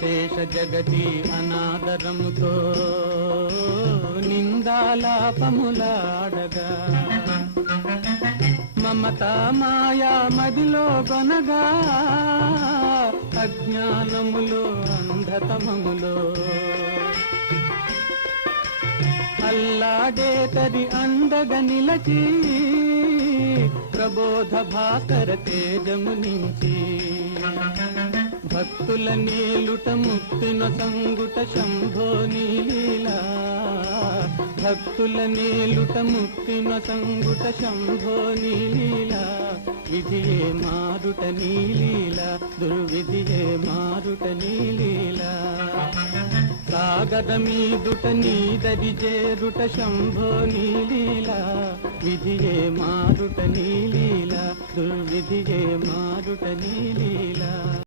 శేష జగతి అనాదరముతో నిందాలాపములాడగా. మమత మాయా మదిలో కొనగా అజ్ఞానములో అంధతమములో. అల్లాడే తరి అందగ నిలచి ప్రబోధ భాకర తేజము నుంచి భక్తుల నీలుట ముక్తిన సంగుట శంభో నీలీలా. భక్తుల నీలుట ముక్తిన సంగుట శంభో నీలీలా. విధియే మారుట నీలీలా దుర్విధియే మారుట నీలీలా. సాగర మీదుట నీదరి చేరుట శంభో నీలీలా. విధియే మారుట నీలీలా దుర్విధియే మారుట నీలీలా.